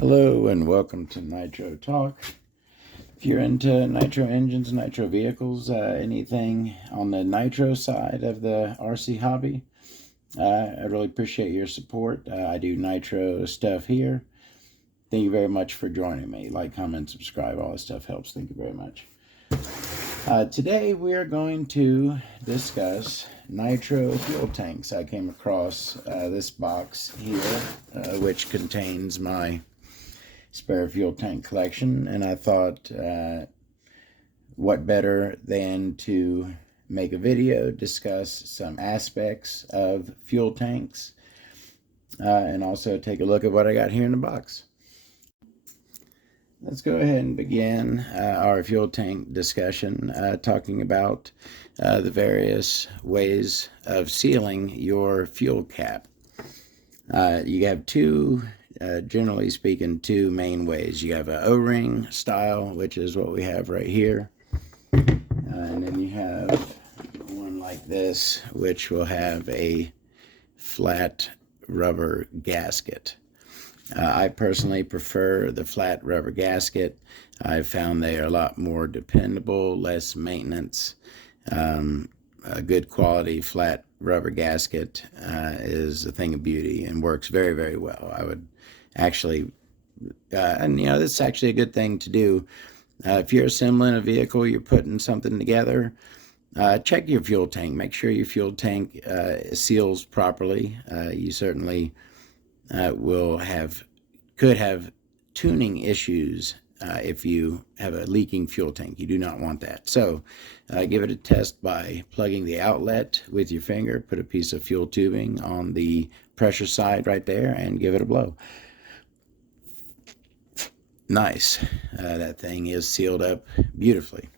Hello and welcome to Nitro Talk. If you're into nitro engines, nitro vehicles, anything on the nitro side of the RC hobby, I really appreciate your support. I do nitro stuff here. Thank you very much for joining me. Like, comment, subscribe, all this stuff helps. Thank you very much. Today we are going to discuss nitro fuel tanks. I came across this box here, which contains my spare fuel tank collection, and I thought what better than to make a video, discuss some aspects of fuel tanks, and also take a look at what I got here in the box. Let's go ahead and begin our fuel tank discussion, talking about the various ways of sealing your fuel cap. You have generally speaking, two main ways. You have an O-ring style, which is what we have right here. And then you have one like this, which will have a flat rubber gasket. I personally prefer the flat rubber gasket. I've found they are a lot more dependable, less maintenance. A good quality flat rubber gasket is a thing of beauty and works very, very well. I would actually, and this is actually a good thing to do. If you're assembling a vehicle, you're putting something together, check your fuel tank. Make sure your fuel tank seals properly. You certainly could have tuning issues if you have a leaking fuel tank. You do not want that. So give it a test by plugging the outlet with your finger, put a piece of fuel tubing on the pressure side right there, and give it a blow. Nice. That thing is sealed up beautifully.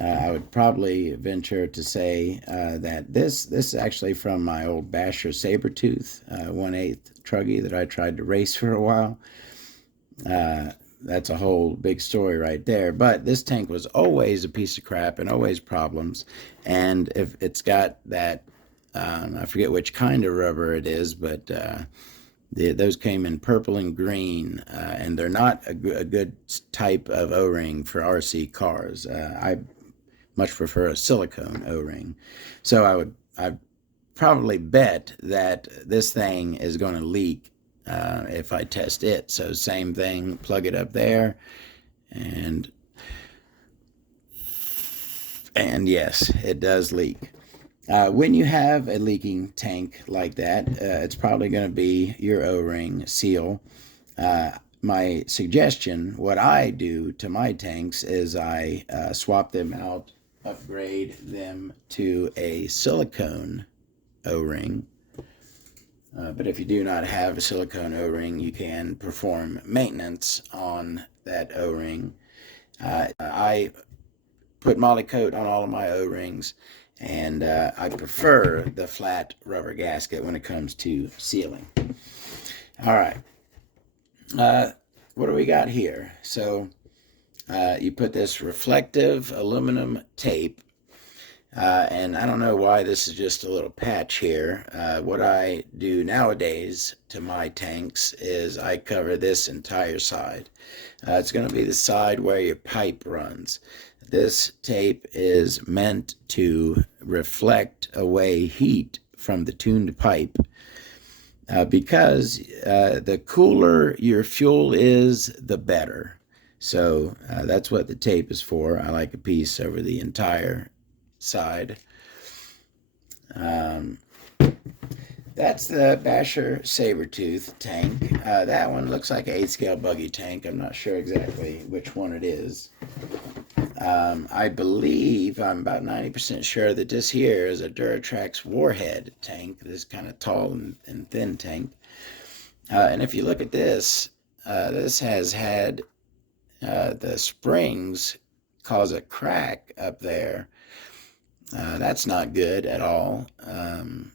I would probably venture to say that this is actually from my old Basher Sabertooth 1/8 truggy that I tried to race for a while. That's a whole big story right there. But this tank was always a piece of crap and always problems. And if it's got that, I forget which kind of rubber it is, but those came in purple and green, and they're not a good type of O-ring for RC cars. I much prefer a silicone O-ring. So I probably bet that this thing is going to leak if I test it. So same thing, plug it up there, and yes, it does leak. When you have a leaking tank like that, it's probably going to be your O-ring seal. My suggestion, what I do to my tanks is I swap them out, upgrade them to a silicone O-ring. But if you do not have a silicone O-ring, you can perform maintenance on that O-ring. I put Moly Coat on all of my O-rings, and I prefer the flat rubber gasket when it comes to sealing. All right. What do we got here? So you put this reflective aluminum tape, and I don't know why this is just a little patch here. What I do nowadays to my tanks is I cover this entire side. It's going to be the side where your pipe runs. This tape is meant to reflect away heat from the tuned pipe because the cooler your fuel is, the better. So that's what the tape is for. I like a piece over the entire side. That's the Basher Sabertooth tank. That one looks like an 8-scale buggy tank. I'm not sure exactly which one it is. I believe, I'm about 90% sure that this here is a Duratrax Warhead tank. This kind of tall and thin tank. And if you look at this, this has had the springs cause a crack up there. That's not good at all. I'm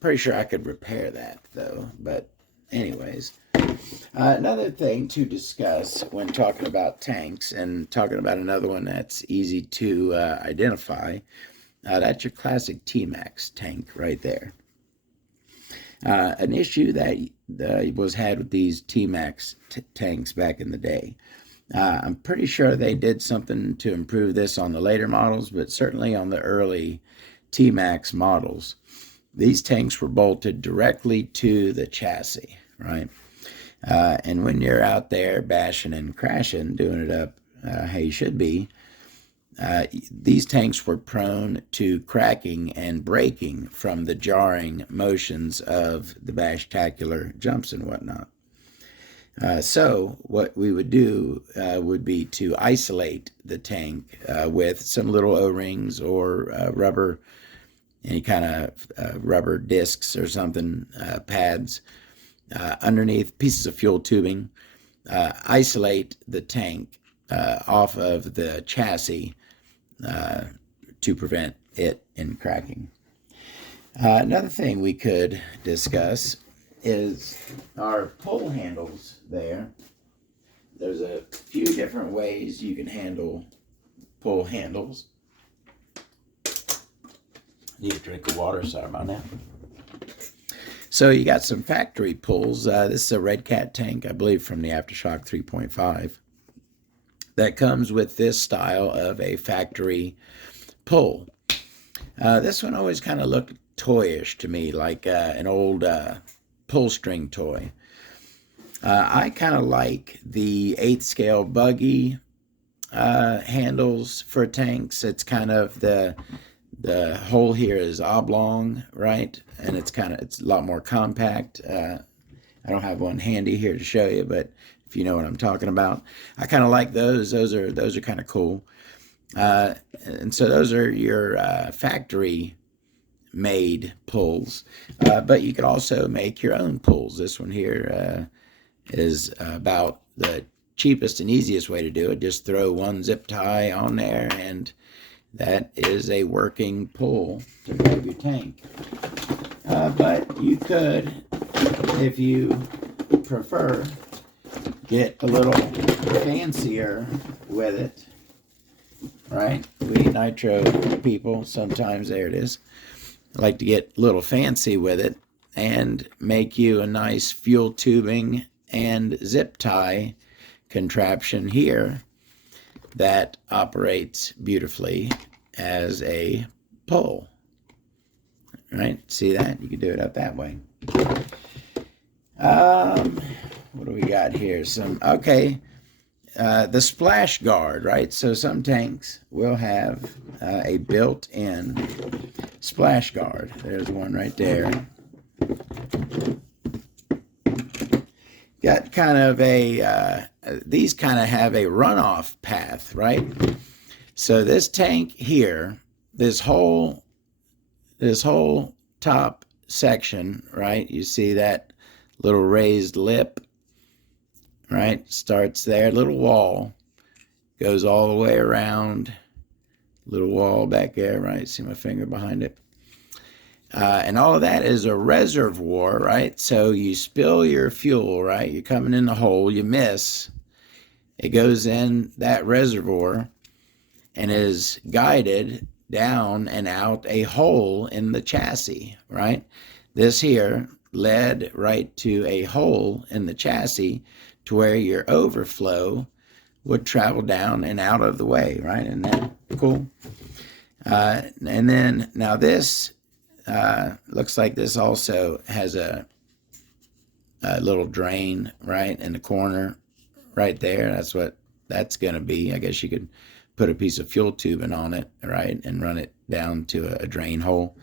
pretty sure I could repair that, though. But anyways, another thing to discuss when talking about tanks, and talking about another one that's easy to identify, that's your classic T-Max tank right there. An issue that was had with these T-Max tanks back in the day. I'm pretty sure they did something to improve this on the later models, but certainly on the early T-Max models, these tanks were bolted directly to the chassis, right? And when you're out there bashing and crashing, doing it up how you should be, these tanks were prone to cracking and breaking from the jarring motions of the bashtacular jumps and whatnot. So what we would do would be to isolate the tank with some little O-rings or rubber, any kind of rubber discs or something, pads, underneath pieces of fuel tubing, isolate the tank off of the chassis to prevent it in cracking. Another thing we could discuss is our pull handles there. There's a few different ways you can handle pull handles. Need a drink of water, sorry about that. So you got some factory pulls. This is a Red Cat tank, I believe from the Aftershock 3.5. That comes with this style of a factory pull. This one always kind of looked toyish to me, like an old pull string toy. I kind of like the 8th scale buggy handles for tanks. It's kind of the hole here is oblong, right? And it's a lot more compact. I don't have one handy here to show you, but if you know what I'm talking about, I kind of like those. Those are kind of cool. And so those are your factory made pulls, but you could also make your own pulls. This one here is about the cheapest and easiest way to do it. Just throw one zip tie on there, and that is a working pull to grab your tank. But you could, if you prefer, get a little fancier with it, right? We Nitro people, sometimes, there it is, like to get a little fancy with it and make you a nice fuel tubing and zip tie contraption here that operates beautifully as a pull, right? See that? You can do it up that way. What do we got here? The splash guard, right? So some tanks will have a built-in splash guard. There's one right there. Got kind of these kind of have a runoff path, right? So this tank here, this whole top section, right? You see that little raised lip, right? Starts there, little wall, goes all the way around, little wall back there, right? See my finger behind it. And all of that is a reservoir, right? So you spill your fuel, right? You're coming in the hole, you miss. It goes in that reservoir and is guided down and out a hole in the chassis, right? This here led right to a hole in the chassis to where your overflow would travel down and out of the way, right? Isn't that cool? And then now this looks like this also has a little drain right in the corner right there. That's what that's going to be. I guess you could put a piece of fuel tubing on it, right, and run it down to a drain hole.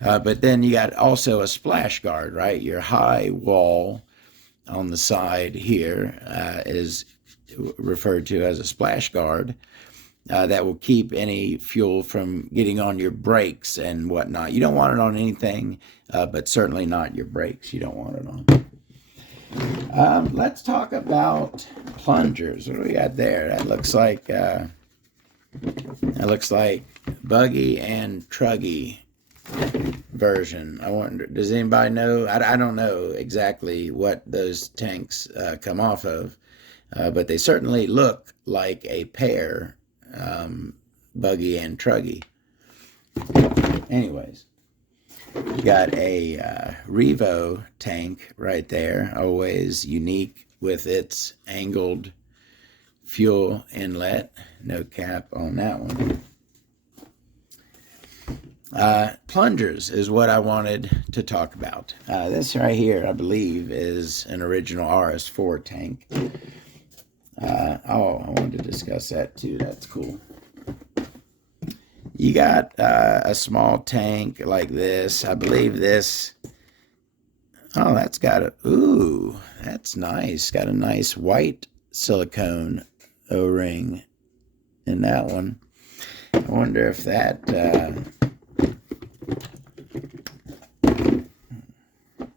But then you got also a splash guard, right? Your high wall on the side here is referred to as a splash guard. That will keep any fuel from getting on your brakes and whatnot. You don't want it on anything, but certainly not your brakes. You don't want it on. Let's talk about plungers. What do we got there? That looks like buggy and truggy version. I wonder, does anybody know? I don't know exactly what those tanks come off of, but they certainly look like a pair. Buggy and truggy. Anyways, You got a Revo tank right there, always unique with its angled fuel inlet. No cap on that one. Plungers is what I wanted to talk about. This right here, I believe, is an original RS4 tank. I wanted to discuss that too. That's cool. You got a small tank like this. I believe this. Oh, that's got a. Ooh, that's nice. Got a nice white silicone O-ring in that one. I wonder if that.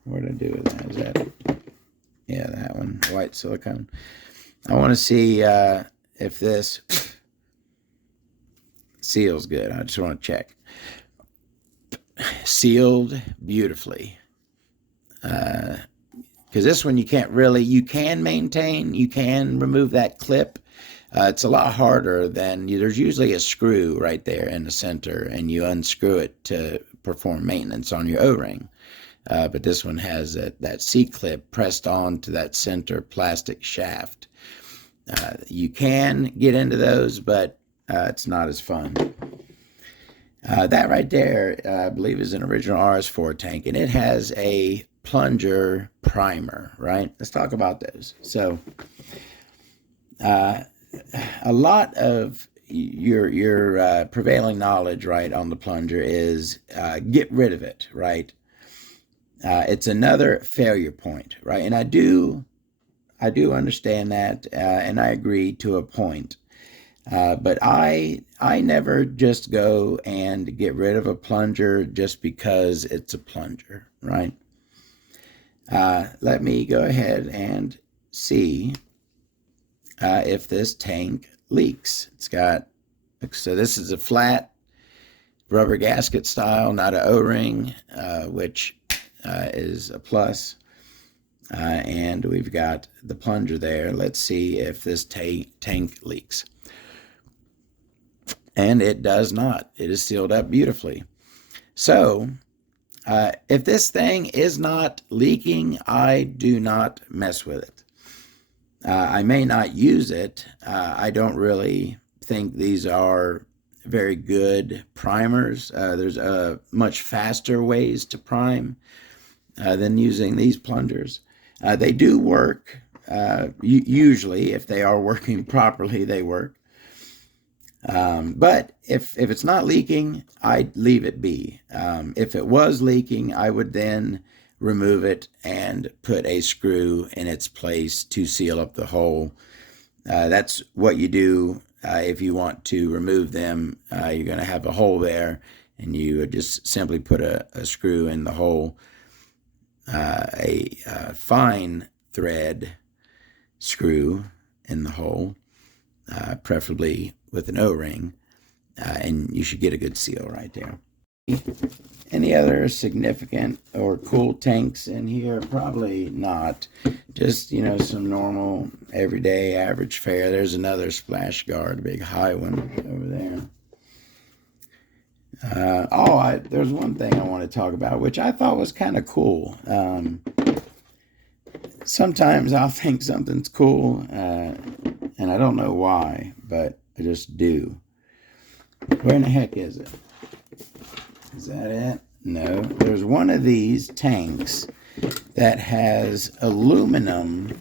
What did I do with that? Is that? Yeah, that one. White silicone. I want to see if this seals good. I just want to check. Sealed beautifully. Because this one you can maintain, you can remove that clip. It's a lot harder there's usually a screw right there in the center, and you unscrew it to perform maintenance on your O-ring. But this one has that C-clip pressed onto that center plastic shaft. You can get into those, but it's not as fun. That right there, I believe, is an original RS4 tank, and it has a plunger primer, right? Let's talk about those. So, a lot of your prevailing knowledge, right, on the plunger is get rid of it, right? It's another failure point, right? And I do understand that, and I agree to a point. But I never just go and get rid of a plunger just because it's a plunger, right? Let me go ahead and see if this tank leaks. So this is a flat rubber gasket style, not an O-ring, which is a plus. And we've got the plunger there. Let's see if this tank leaks. And it does not. It is sealed up beautifully. So, if this thing is not leaking, I do not mess with it. I may not use it. I don't really think these are very good primers. There's much faster ways to prime than using these plungers. They do work. Usually, if they are working properly, they work. But if it's not leaking, I'd leave it be. If it was leaking, I would then remove it and put a screw in its place to seal up the hole. That's what you do if you want to remove them. You're going to have a hole there, and you would just simply put a screw in the hole. A fine thread screw in the hole, preferably with an O-ring, and you should get a good seal right there. Any other significant or cool tanks in here? Probably not. Just, some normal, everyday, average fare. There's another splash guard, a big high one over there. There's one thing I want to talk about, which I thought was kind of cool. Sometimes I'll think something's cool, and I don't know why, but I just do. Where in the heck is it? Is that it? No. There's one of these tanks that has aluminum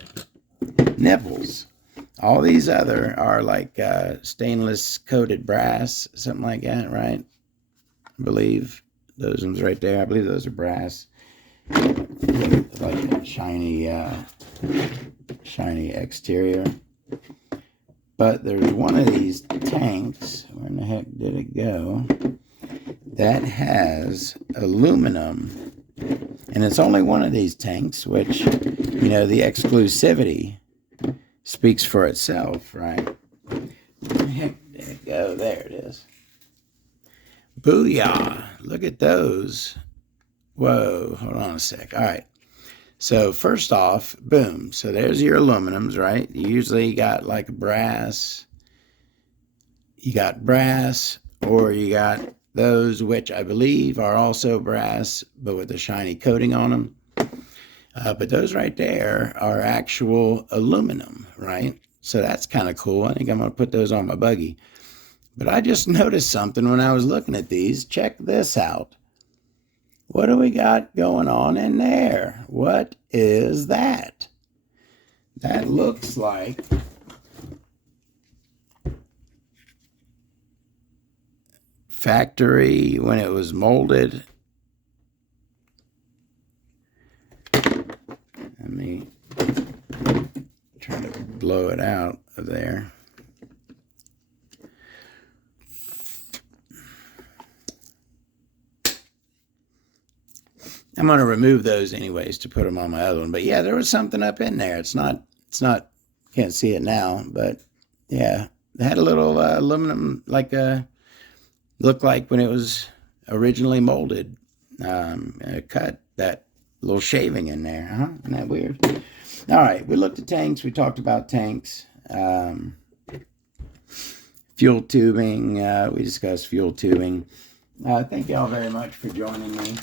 nipples. All these other are like stainless coated brass, something like that, right? I believe those ones right there. I believe those are brass. Like a shiny exterior. But there's one of these tanks, where in the heck did it go, that has aluminum. And it's only one of these tanks, which, the exclusivity speaks for itself, right? Where the heck did it go? There it is. Booyah. Look at those. Whoa, hold on a sec. All right. So first off, boom. So there's your aluminums, right? You usually got like brass. You got brass, or you got those which I believe are also brass, but with a shiny coating on them. But those right there are actual aluminum, right? So that's kind of cool. I think I'm going to put those on my buggy. But I just noticed something when I was looking at these. Check this out. What do we got going on in there? What is that? That looks like factory when it was molded. Let me try to blow it out of there. I'm going to remove those anyways to put them on my other one. But yeah, there was something up in there. It's not, can't see it now, but yeah, it had a little aluminum, like looked like when it was originally molded, cut, that little shaving in there. Huh? Isn't that weird? All right, we looked at tanks. We talked about tanks. Fuel tubing. We discussed fuel tubing. Thank y'all very much for joining me.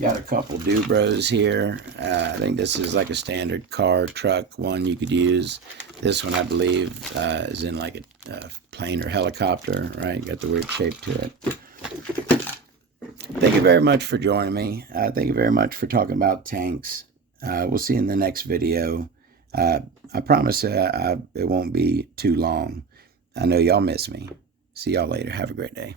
Got a couple Dubros here. I think this is like a standard car, truck one you could use. This one, I believe, is in like a plane or helicopter, right? Got the weird shape to it. Thank you very much for joining me. Thank you very much for talking about tanks. We'll see you in the next video. I promise it won't be too long. I know y'all miss me. See y'all later. Have a great day.